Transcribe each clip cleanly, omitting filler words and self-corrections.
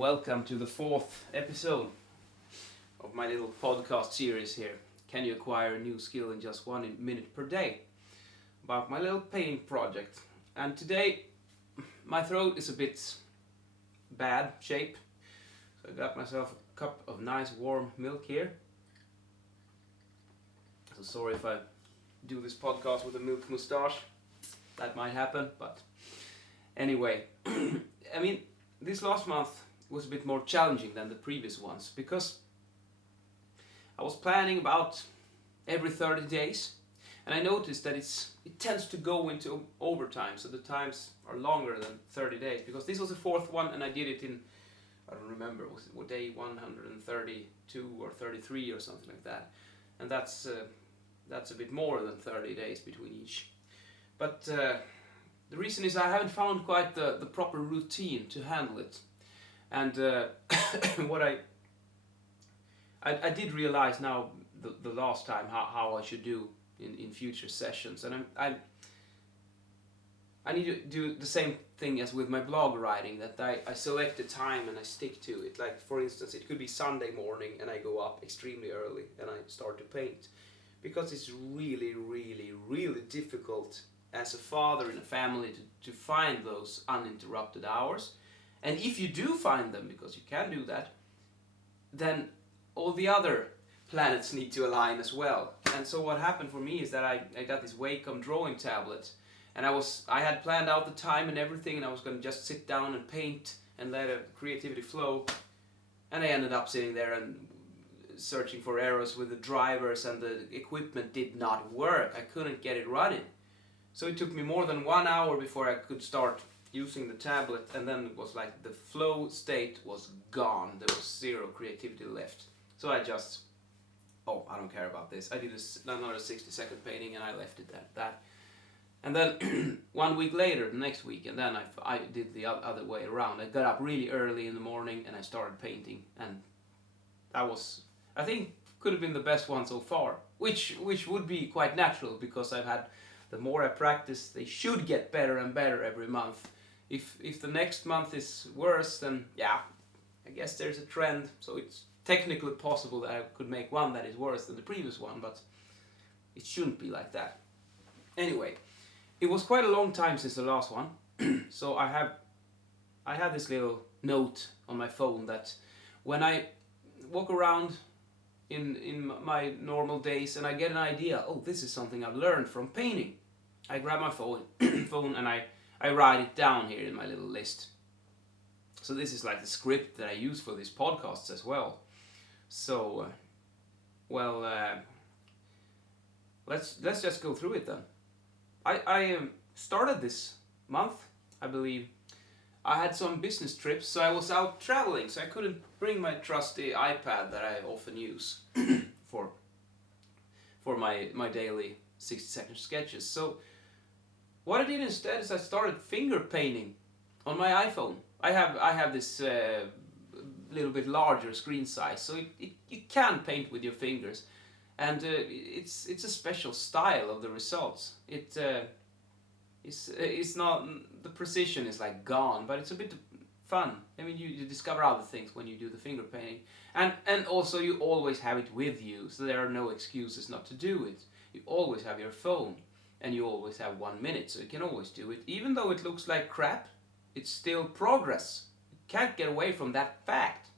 Welcome to the fourth episode of my little podcast series here. Can you acquire a new skill in just 1 minute per day? About my little painting project. And today my throat is a bit bad shape. So I got myself a cup of nice warm milk here. So sorry if I do this podcast with a milk moustache. That might happen, but anyway. I mean, this last month was a bit more challenging than the previous ones because I was planning about every 30 days and I noticed that it tends to go into overtime, so the times are longer than 30 days because this was the fourth one and I did it in, I don't remember, was it day 132 or 33 or something like that, and that's a bit more than 30 days between each. But the reason is I haven't found quite the proper routine to handle it. And what I did realize now the last time how I should do in future sessions, and I need to do the same thing as with my blog writing, that I select the time and I stick to it. Like for instance, it could be Sunday morning and I go up extremely early and I start to paint, because it's really difficult as a father in a family to find those uninterrupted hours. And if you do find them, because you can do that, then all the other planets need to align as well. And so what happened for me is that I got this Wacom drawing tablet, and I had planned out the time and everything, and I was going to just sit down and paint and let creativity flow. And I ended up sitting there and searching for errors with the drivers, and the equipment did not work. I couldn't get it running. So it took me more than 1 hour before I could start using the tablet, and then it was like the flow state was gone. There was zero creativity left. So I just, I don't care about this. I did another 60-second painting and I left it at that. And then 1 week later, the next week, and then I did the other way around. I got up really early in the morning and I started painting, and that was, I think, could have been the best one so far, which would be quite natural because the more I practice, they should get better and better every month. If the next month is worse, then yeah, I guess there's a trend. So it's technically possible that I could make one that is worse than the previous one, but it shouldn't be like that. Anyway, it was quite a long time since the last one. So I have this little note on my phone that when I walk around in my normal days and I get an idea, this is something I've learned from painting, I grab my phone and I write it down here in my little list. So this is like the script that I use for these podcasts as well. So, let's just go through it then. I started this month, I believe. I had some business trips, so I was out traveling, so I couldn't bring my trusty iPad that I often use for my daily 60-second sketches. So what I did instead is I started finger painting on my iPhone. I have this little bit larger screen size, so you can paint with your fingers, and it's a special style of the results. It's not, the precision is like gone, but it's a bit fun. I mean, you discover other things when you do the finger painting, and also you always have it with you, so there are no excuses not to do it. You always have your phone. And you always have 1 minute, so you can always do it. Even though it looks like crap, it's still progress. You can't get away from that fact.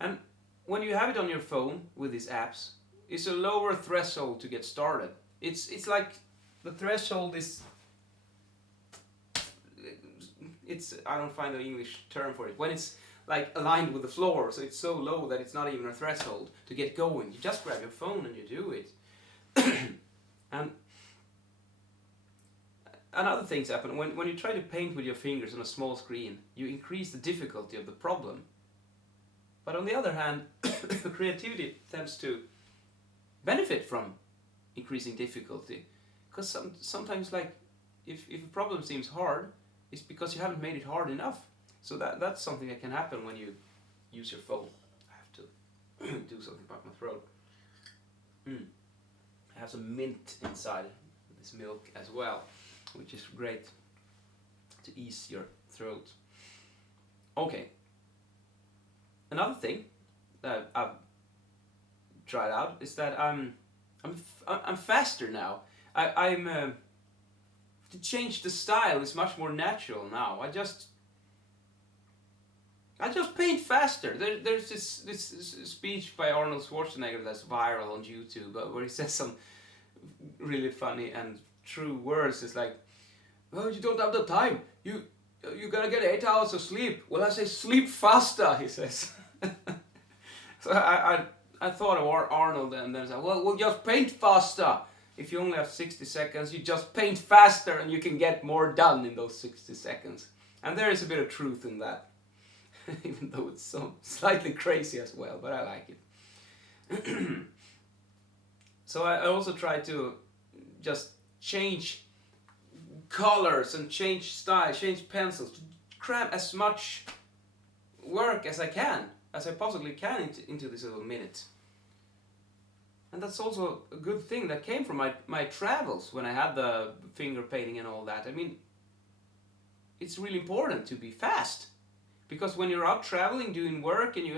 And when you have it on your phone with these apps, it's a lower threshold to get started. It's like the threshold is, I don't find an English term for it. When it's like aligned with the floor, so it's so low that it's not even a threshold to get going. You just grab your phone and you do it. And other things happen. When you try to paint with your fingers on a small screen, you increase the difficulty of the problem. But on the other hand, creativity tends to benefit from increasing difficulty. Because sometimes, like, if a problem seems hard, it's because you haven't made it hard enough. So that's something that can happen when you use your phone. I have to do something about my throat. I have some mint inside this milk as well, which is great to ease your throat. Okay. Another thing that I've tried out is that I'm faster now. I'm to change the style is much more natural now. I just paint faster. There's this speech by Arnold Schwarzenegger that's viral on YouTube where he says some really funny and true words. It's like, "Oh, you don't have the time. You gotta get 8 hours of sleep." "Well, I say sleep faster," he says. So I thought of Arnold, and then I said, well, we'll just paint faster. If you only have 60 seconds, you just paint faster and you can get more done in those 60 seconds. And there is a bit of truth in that. Even though it's so slightly crazy as well, but I like it. So I also try to just change colors and change style, change pencils, to cram as much work as I possibly can into this little minute. And that's also a good thing that came from my travels when I had the finger painting and all that. I mean, it's really important to be fast, because when you're out traveling doing work and you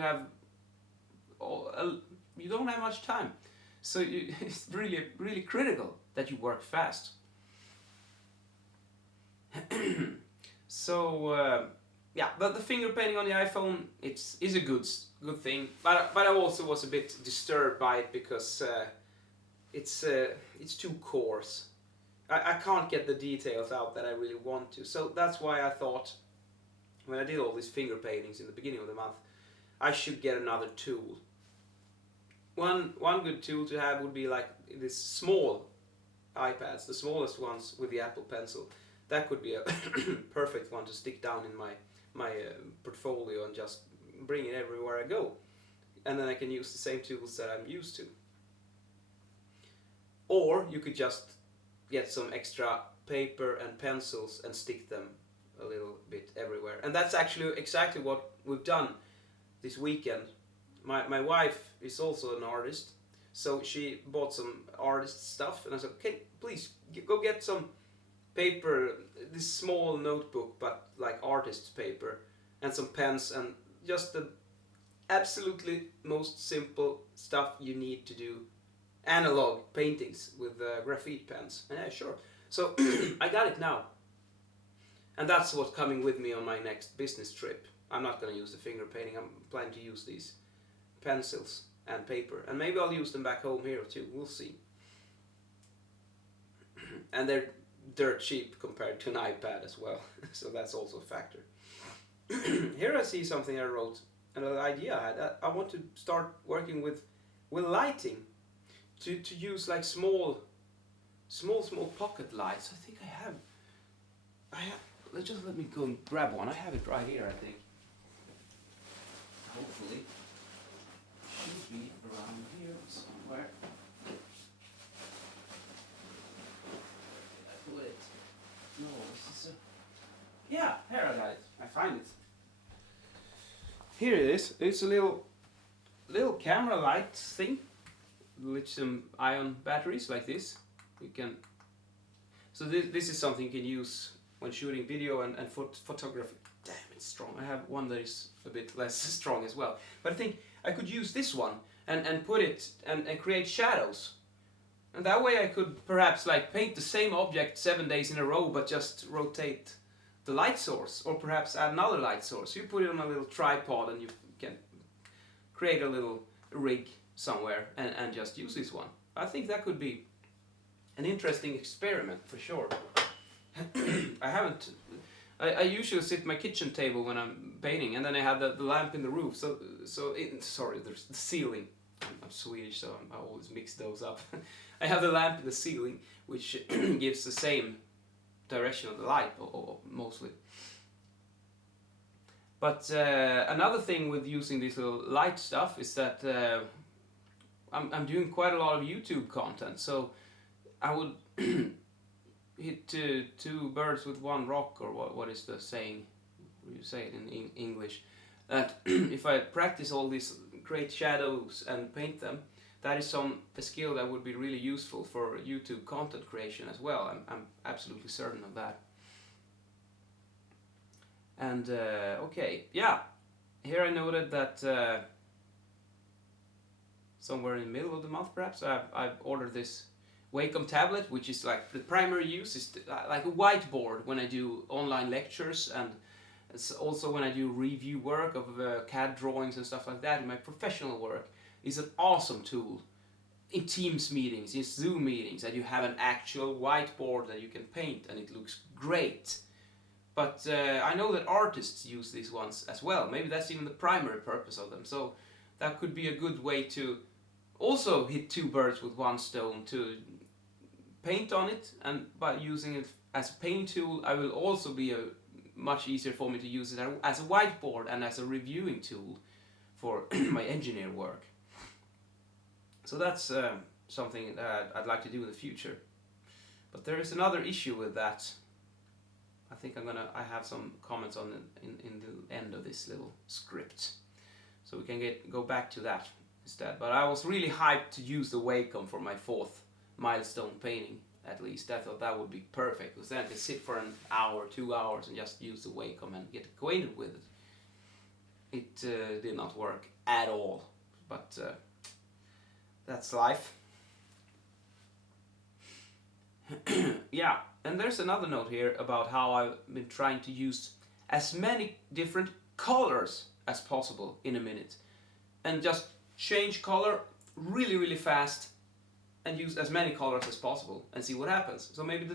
don't have much time, so it's really critical that you work fast. So yeah, but the finger painting on the iPhone is a good thing, but I also was a bit disturbed by it because it's too coarse. I can't get the details out that I really want to. So that's why I thought, when I did all these finger paintings in the beginning of the month, I should get another tool. One good tool to have would be like this small iPads, the smallest ones with the Apple Pencil. That could be a perfect one to stick down in my portfolio and just bring it everywhere I go. And then I can use the same tools that I'm used to. Or you could just get some extra paper and pencils and stick them a little bit everywhere. And that's actually exactly what we've done this weekend. My wife is also an artist, so she bought some artist stuff, and I said, okay, please go get some paper, this small notebook, but like artist's paper, and some pens, and just the absolutely most simple stuff you need to do analog paintings with graphite pens. And yeah, sure. So I got it now. And that's what's coming with me on my next business trip. I'm not going to use the finger painting. I'm planning to use these pencils and paper. And maybe I'll use them back home here too. We'll see. And they're dirt cheap compared to an iPad as well. So that's also a factor. Here I see something I wrote, an idea I had. I want to start working with lighting. To use like small pocket lights. I think I have. Let me go and grab one. I have it right here, I think. Hopefully. Should be around here somewhere. Did I put it? No, this is a... Yeah, here I got it. I find it. Here it is. It's a little camera light thing. Lithium-ion batteries like this. You can. So this is something you can use when shooting video and photography. Damn, it's strong. I have one that is a bit less strong as well. But I think I could use this one and put it and create shadows. And that way I could perhaps like paint the same object 7 days in a row, but just rotate the light source, or perhaps add another light source. You put it on a little tripod and you can create a little rig somewhere and just use this one. I think that could be an interesting experiment for sure. I usually sit at my kitchen table when I'm painting, and then I have the lamp in the roof. There's the ceiling. I'm Swedish, so I always mix those up. I have the lamp in the ceiling, which gives the same direction of the light, or mostly. But another thing with using this little light stuff is that I'm doing quite a lot of YouTube content, so I would hit two birds with one rock, or what is the saying? You say it in English. That if I practice all these great shadows and paint them, that is a skill that would be really useful for YouTube content creation as well. I'm absolutely certain of that. And okay, yeah, here I noted that somewhere in the middle of the month perhaps I've ordered this Wacom tablet, which is like the primary use is like a whiteboard when I do online lectures, and it's also when I do review work of CAD drawings and stuff like that in my professional work. Is an awesome tool in Teams meetings, in Zoom meetings, that you have an actual whiteboard that you can paint and it looks great. But I know that artists use these ones as well. Maybe that's even the primary purpose of them. So that could be a good way to also hit two birds with one stone, to paint on it, and by using it as a painting tool, I will also be much easier for me to use it as a whiteboard and as a reviewing tool for my engineer work. So that's something that I'd like to do in the future. But there is another issue with that. I think I have some comments on it in the end of this little script, so we can go back to that instead. But I was really hyped to use the Wacom for my 4th milestone painting. At least I thought that would be perfect, because then I could sit for an hour, 2 hours, and just use the Wacom and get acquainted with it. It did not work at all, but that's life. Yeah, and there's another note here about how I've been trying to use as many different colors as possible in a minute, and just change color really fast and use as many colors as possible and see what happens. So maybe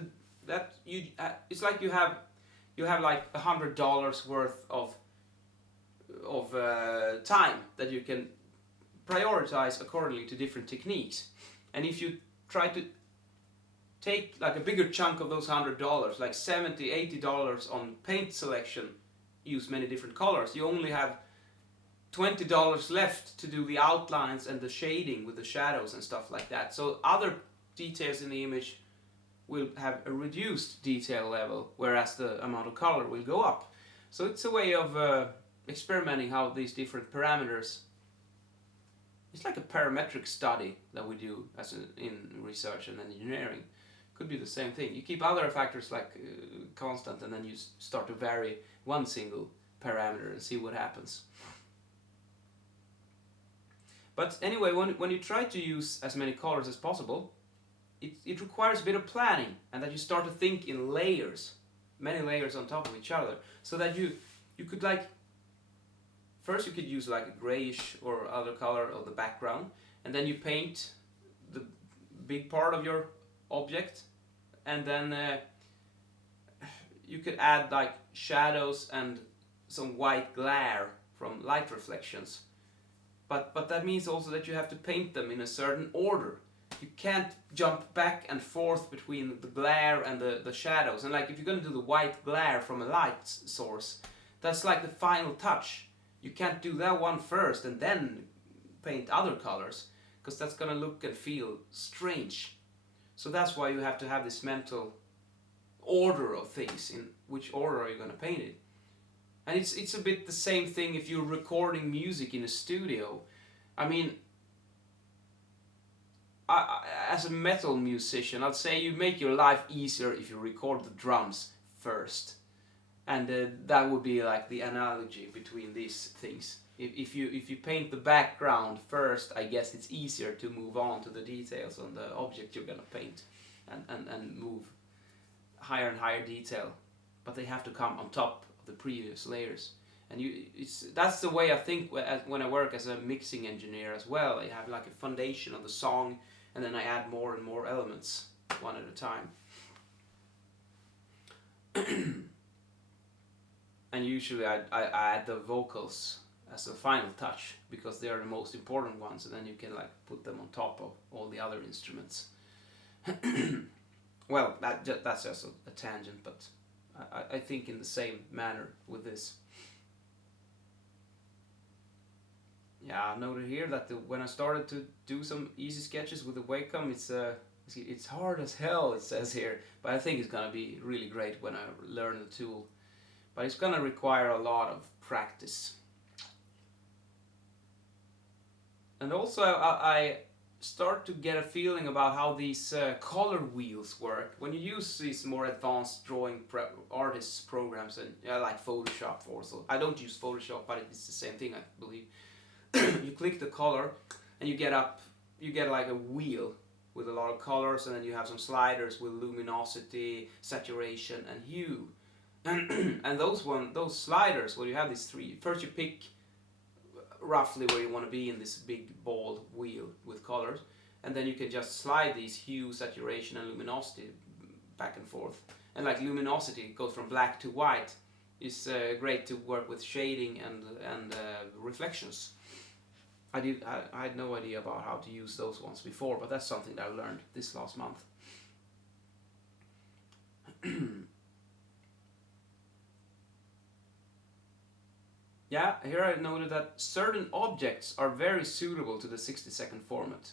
it's like you have like $100 worth of time that you can prioritize accordingly to different techniques. And if you try to take like a bigger chunk of those $100, like $70-80 on paint selection, use many different colors, you only have $20 left to do the outlines and the shading with the shadows and stuff like that. So other details in the image will have a reduced detail level, whereas the amount of color will go up. So it's a way of experimenting how these different parameters. It's like a parametric study that we do in research and engineering. Could be the same thing. You keep other factors like constant, and then you start to vary one single parameter and see what happens. But anyway, when you try to use as many colors as possible, it requires a bit of planning, and that you start to think in layers, many layers on top of each other, so that you could like, first you could use like a grayish or other color of the background, and then you paint the big part of your object, and then you could add like shadows and some white glare from light reflections. But that means also that you have to paint them in a certain order. You can't jump back and forth between the glare and the shadows. And like if you're going to do the white glare from a light source, that's like the final touch. You can't do that one first and then paint other colors, because that's going to look and feel strange. So that's why you have to have this mental order of things. In which order are you going to paint it? And it's a bit the same thing if you're recording music in a studio. I mean, as a metal musician, I'd say you make your life easier if you record the drums first. And that would be like the analogy between these things. If you paint the background first, I guess it's easier to move on to the details on the object you're gonna paint, and move higher and higher detail. But they have to come on top of the previous layers. And that's the way I think when I work as a mixing engineer as well. I have like a foundation of the song, and then I add more and more elements one at a time. And usually I add the vocals as a final touch, because they are the most important ones, and then you can like put them on top of all the other instruments. Well, that's just a tangent, but I think in the same manner with this. Yeah, I noted here that when I started to do some easy sketches with the Wacom, it's hard as hell, it says here, but I think it's gonna be really great when I learn the tool. But it's gonna require a lot of practice. And also I start to get a feeling about how these color wheels work. When you use these more advanced drawing artists programs, and like Photoshop also. I don't use Photoshop, but it's the same thing, I believe. You click the color, and you get like a wheel with a lot of colors, and then you have some sliders with luminosity, saturation, and hue. And those sliders, where you have these three, first you pick roughly where you want to be in this big ball wheel with colors, and then you can just slide these hue, saturation, and luminosity back and forth. And like luminosity goes from black to white. It's great to work with shading and reflections. I had no idea about how to use those ones before, but that's something that I learned this last month. Yeah, here I noted that certain objects are very suitable to the 60-second format.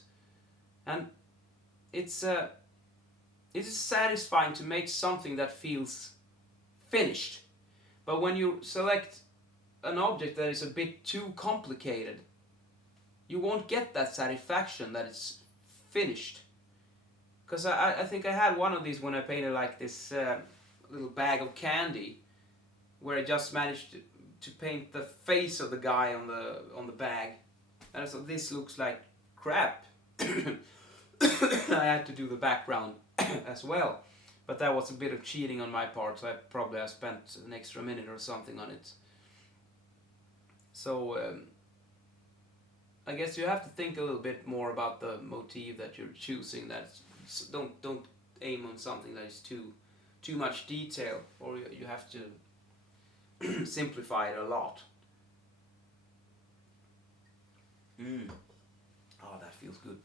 And it is satisfying to make something that feels finished. But when you select an object that is a bit too complicated, you won't get that satisfaction that it's finished. Because I think I had one of these when I painted like this little bag of candy, where I just managed to paint the face of the guy on the bag, and I thought this looks like crap. I had to do the background as well, but that was a bit of cheating on my part, so I probably spent an extra minute or something on it. So I guess you have to think a little bit more about the motif that you're choosing. Don't aim on something that is too much detail, or you have to simplify it a lot. Oh, that feels good.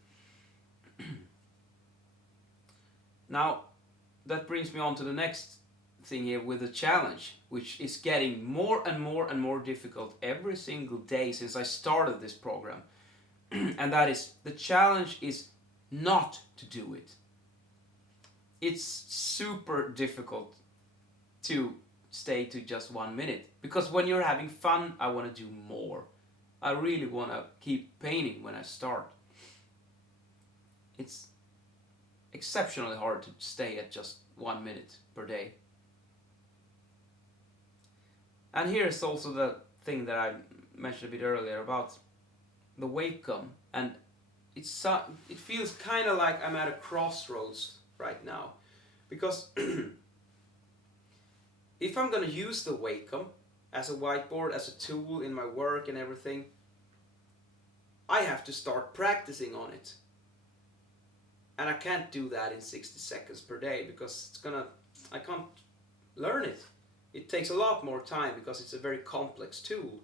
Now, that brings me on to the next thing here with the challenge, which is getting more and more and more difficult every single day since I started this program. And that is, the challenge is not to do it. It's super difficult to stay to just 1 minute, because when you're having fun, I want to do more. I really want to keep painting when I start. It's exceptionally hard to stay at just 1 minute per day. And here's also the thing that I mentioned a bit earlier about the Wacom, and it feels kind of like I'm at a crossroads right now, because if I'm going to use the Wacom as a whiteboard, as a tool in my work and everything, I have to start practicing on it. And I can't do that in 60 seconds per day, because I can't learn it. It takes a lot more time because it's a very complex tool.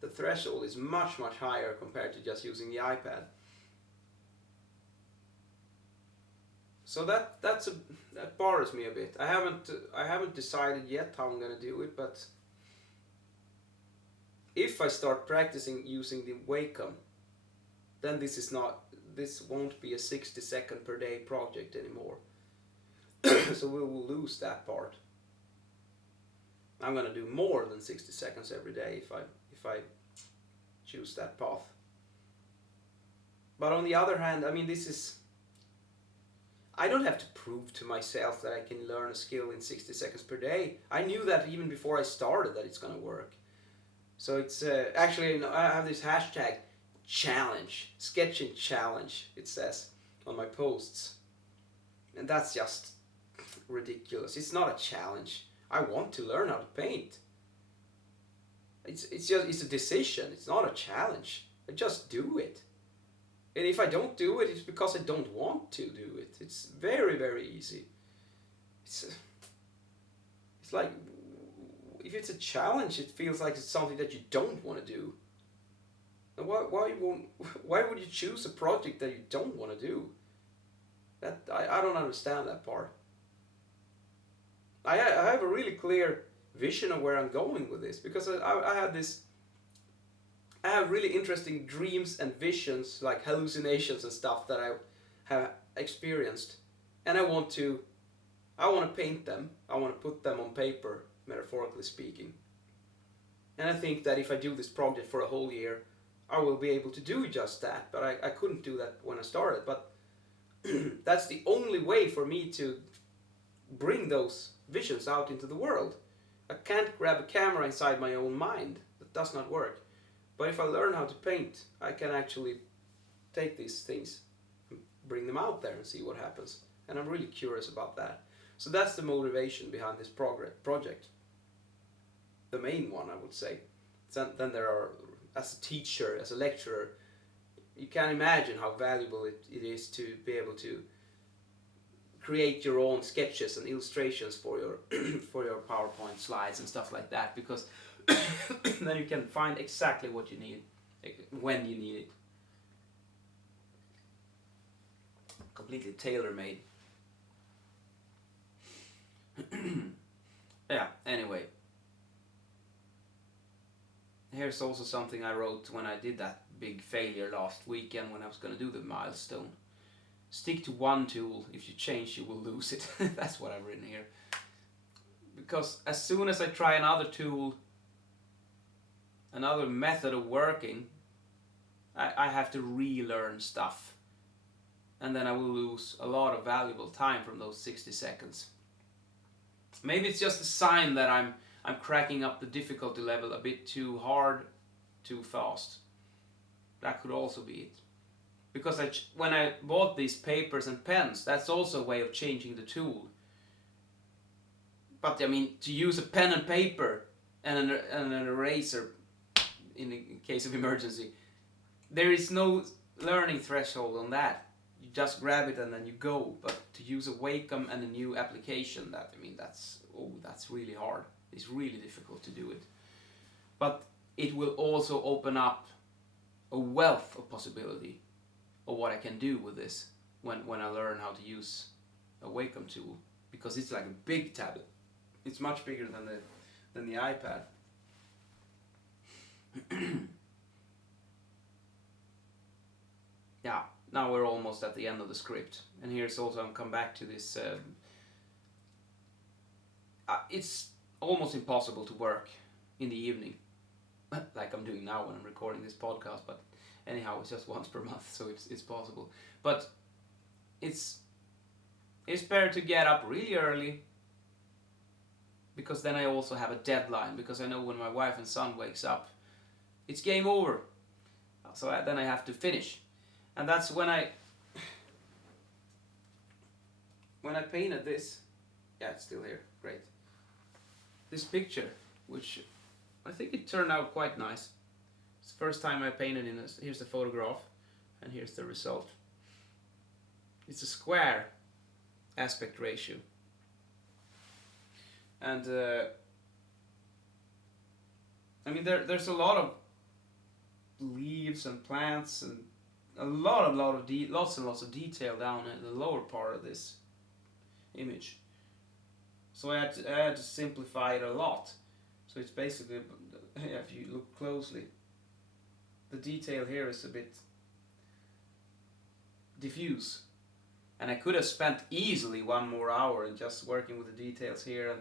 The threshold is much, much higher compared to just using the iPad. So that bothers me a bit. I haven't decided yet how I'm gonna do it, but if I start practicing using the Wacom, then this won't be a 60-second per day project anymore. So we will lose that part. I'm gonna do more than 60 seconds every day if I choose that path. But on the other hand, I mean, I don't have to prove to myself that I can learn a skill in 60 seconds per day. I knew that even before I started, that it's gonna work. So it's actually, I have this hashtag challenge, sketching challenge, it says on my posts, and that's just ridiculous. It's not a challenge. I want to learn how to paint. It's a decision. It's not a challenge. I just do it. And if I don't do it, it's because I don't want to do it. It's very, very easy. It's like, if it's a challenge, it feels like it's something that you don't want to do. And why would you choose a project that you don't want to do? I don't understand that part. I have a really clear vision of where I'm going with this, because I have really interesting dreams and visions, like hallucinations and stuff that I have experienced, and I want to paint them. I want to put them on paper, metaphorically speaking. And I think that if I do this project for a whole year, I will be able to do just that. But I couldn't do that when I started. But that's the only way for me to bring those visions out into the world. I can't grab a camera inside my own mind. That does not work. But if I learn how to paint, I can actually take these things and bring them out there and see what happens. And I'm really curious about that. So that's the motivation behind this project. The main one, I would say. Then there are, as a teacher, as a lecturer, you can imagine how valuable it is to be able to create your own sketches and illustrations for your for your PowerPoint slides and stuff like that, because then you can find exactly what you need when you need it. Completely tailor-made. Yeah, anyway. Here's also something I wrote when I did that big failure last weekend when I was going to do the milestone. Stick to one tool. If you change, you will lose it. That's what I've written here. Because as soon as I try another tool, another method of working, I have to relearn stuff. And then I will lose a lot of valuable time from those 60 seconds. Maybe it's just a sign that I'm cracking up the difficulty level a bit too hard, too fast. That could also be it. Because when I bought these papers and pens, that's also a way of changing the tool. But I mean, to use a pen and paper and an eraser in case of emergency, there is no learning threshold on that. You just grab it and then you go. But to use a Wacom and a new application, that's really hard. It's really difficult to do it. But it will also open up a wealth of possibility of what I can do with this when I learn how to use a Wacom tool, because it's like a big tablet. It's much bigger than the iPad. Yeah, now we're almost at the end of the script, and here's also I'll come back to this. It's almost impossible to work in the evening, like I'm doing now when I'm recording this podcast. But anyhow, it's just once per month, so it's possible. But it's better to get up really early, because then I also have a deadline, because I know when my wife and son wakes up, it's game over. So then I have to finish. And that's when I painted this. Yeah, it's still here. Great. This picture, which I think it turned out quite nice. It's the first time I painted in this. Here's the photograph, and here's the result. It's a square aspect ratio. And I mean, there's a lot of leaves and plants and lots and lots of detail down in the lower part of this image. So I had to simplify it a lot. So it's basically, if you look closely, the detail here is a bit diffuse. And I could have spent easily 1 more hour in just working with the details here,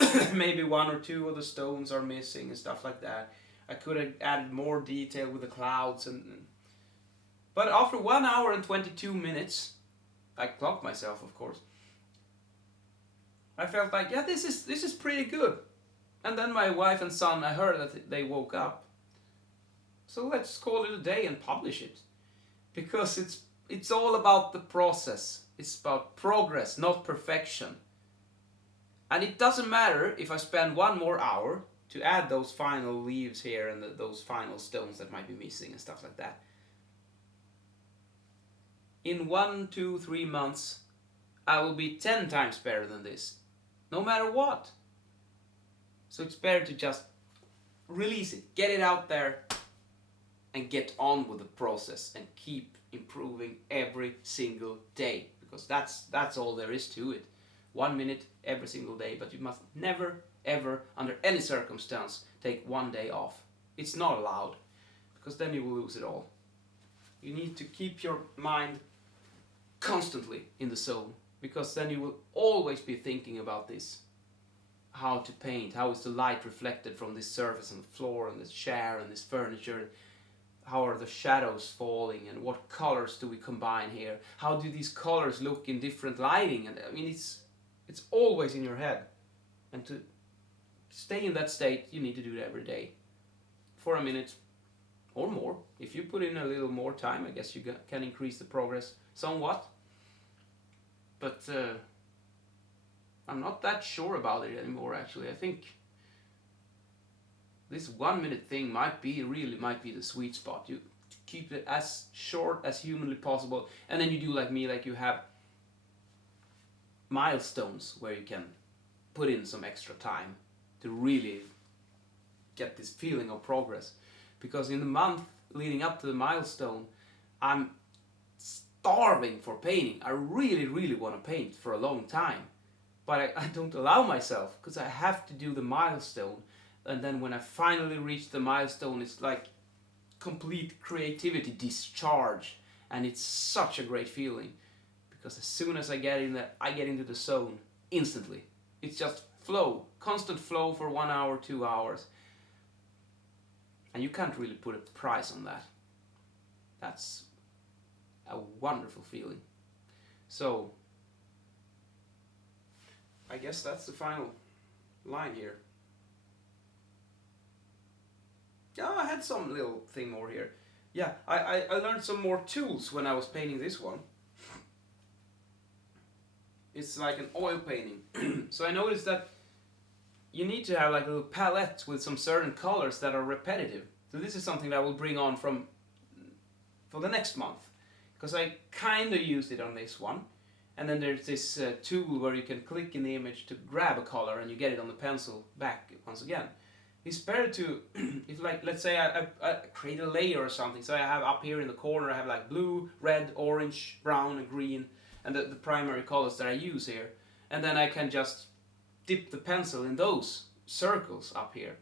and maybe 1 or 2 of the stones are missing and stuff like that. I could have added more detail with the clouds, but after 1 hour and 22 minutes, I clocked myself, of course. I felt like, yeah, this is pretty good. And then my wife and son, I heard that they woke up. So let's call it a day and publish it, because it's all about the process. It's about progress, not perfection. And it doesn't matter if I spend 1 more hour to add those final leaves here and those final stones that might be missing and stuff like that. In 1, 2, 3 months, I will be 10 times better than this, no matter what. So it's better to just release it, get it out there, and get on with the process and keep improving every single day, because that's all there is to it. 1 minute every single day, but you must never, ever, under any circumstance, take 1 day off. It's not allowed, because then you will lose it all. You need to keep your mind constantly in the zone, because then you will always be thinking about this. How to paint, how is the light reflected from this surface and the floor and this chair and this furniture. how are the shadows falling, and what colors do we combine here? How do these colors look in different lighting? And I mean, it's always in your head. And to stay in that state, you need to do it every day for a minute or more. If you put in a little more time, I guess you can increase the progress somewhat. But I'm not that sure about it anymore, actually. I think this 1 minute thing might be the sweet spot. You keep it as short as humanly possible, and then you do like me, like you have milestones where you can put in some extra time to really get this feeling of progress. Because in the month leading up to the milestone, I'm starving for painting. I really want to paint for a long time, but I don't allow myself, because I have to do the milestone. And then when I finally reach the milestone, it's like complete creativity discharge, and it's such a great feeling, because as soon as I get in there, I get into the zone instantly. It's just flow, constant flow for 1 hour, 2 hours, and you can't really put a price on that. That's a wonderful feeling. So I guess that's the final line here. Yeah, I had some little thing more here. Yeah, I learned some more tools when I was painting this one. It's like an oil painting. So I noticed that you need to have like a little palette with some certain colors that are repetitive. So this is something that I will bring on for the next month, because I kind of used it on this one. And then there's this tool where you can click in the image to grab a color, and you get it on the pencil back once again. It's better to, if like, let's say I create a layer or something, so I have up here in the corner, I have like blue, red, orange, brown, and green, and the primary colors that I use here. And then I can just dip the pencil in those circles up here,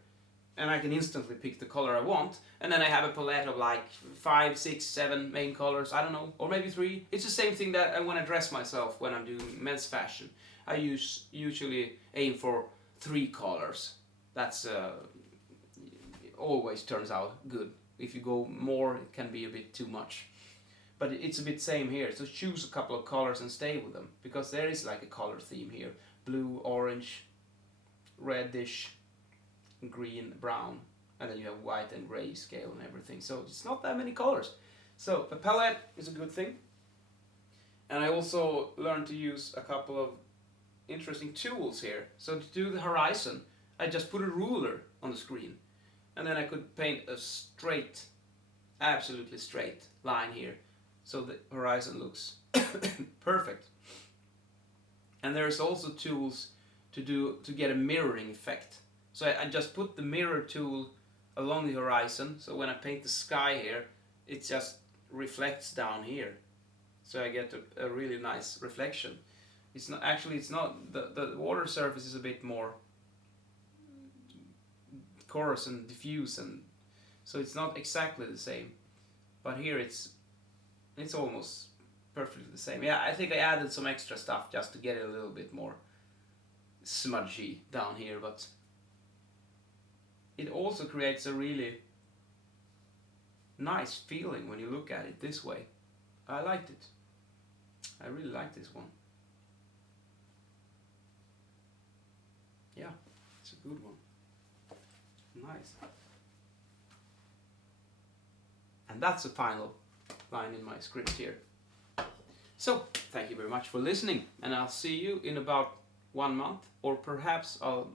and I can instantly pick the color I want. And then I have a palette of like 5, 6, 7 main colors, I don't know, or maybe 3. It's the same thing that when I dress myself when I'm doing men's fashion. I usually aim for 3 colors. That's always turns out good. If you go more, it can be a bit too much. But it's a bit same here. So choose a couple of colors and stay with them, because there is like a color theme here: blue, orange, reddish, green, brown, and then you have white and gray scale and everything. So it's not that many colors. So a palette is a good thing. And I also learned to use a couple of interesting tools here. So to do the horizon, I just put a ruler on the screen, and then I could paint a straight, absolutely straight line here, so the horizon looks perfect. And there's also tools to get a mirroring effect. So I just put the mirror tool along the horizon, so when I paint the sky here, it just reflects down here, so I get a really nice reflection. It's not the water surface is a bit more coarse and diffuse, and so it's not exactly the same, but here it's almost perfectly the same. Yeah, I think I added some extra stuff just to get it a little bit more smudgy down here, but it also creates a really nice feeling when you look at it this way. I liked it. I really like this one. Yeah, it's a good one. Nice. And that's the final line in my script here. So, thank you very much for listening, and I'll see you in about 1 month, or perhaps I'll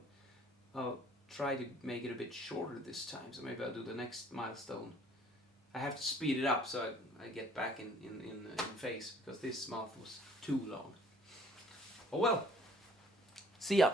try to make it a bit shorter this time, so maybe I'll do the next milestone. I have to speed it up so I get back in phase, because this month was too long. Oh well. See ya.